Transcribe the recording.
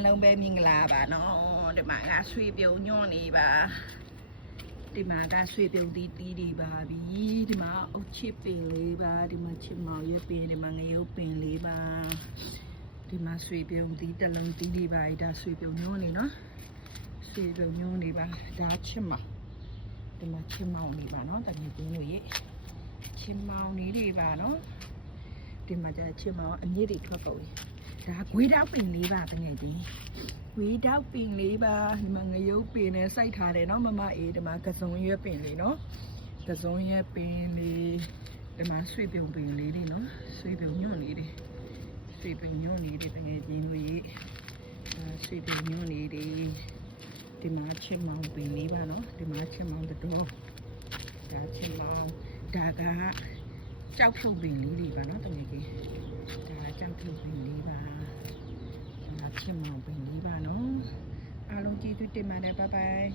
အားလုံးပဲမင်္ဂလာပါနော်ဒီမှာကဆွေပြုံညွန့်နေပါဒီမှာကဆွေပြုံတီးတွေပါပြီဒီမှာအုတ်ချစ်ပင်လေးပါဒီမှာချစ်မောင်ရွက်ပင်ဒီမှာငရုတ်ပင်လေးပါဒီမှာဆွေပြုံတီးတစ်လုံးတီးတွေပါဒါဆွေပြုံညွန့်နေနော်ဆွေပြုံညွန့်နေပါဒါချစ်မောင်ဒီမှာချစ်မောင်နေပါနော်တကယ်ချင်းလို့ရေချစ်မောင်နေတွေပါနော်ဒီမှာကျချစ်မောင်အမြင့်တွေထွက်ကုန်ဒါဂွေးတောက်ပင်လေးပါတကယ်ချင်းဂွေးတောက်ပင်လေးပါဒီမှာငရုတ်ပင်နဲ့စိုက်ထားတယ်နော်မမအေးဒီမှာကစုံရွက်ပင်လေးနော်ကစုံရွက်ပင်လေးဒီမှာဆွေပြုံပင်လေးတွေနော်ဆွေပြုံညွန့်လေးတွေဆွေပြုံညွန့်လေးတွေတကယ်ချင်းလို့ရေဆွေပြုံညွန့်လေးတွေဒီမှာချစ်မောင်ပင်လေးပါနော်ဒီမှာချစ်မောင်တော်ဒါချစ်မောင်ဒါကကြောက်ဖြုတ်ပင်လေးတွေပါနော်တကယ်ကြီးဒါကြောက်ဖြုတ်ပင်လေးပါဒါချစ်မောင်ပင်လေးပါနော်အားလုံးကျေးဇူးတင်ပါတယ်ဘိုင်ဘိုင်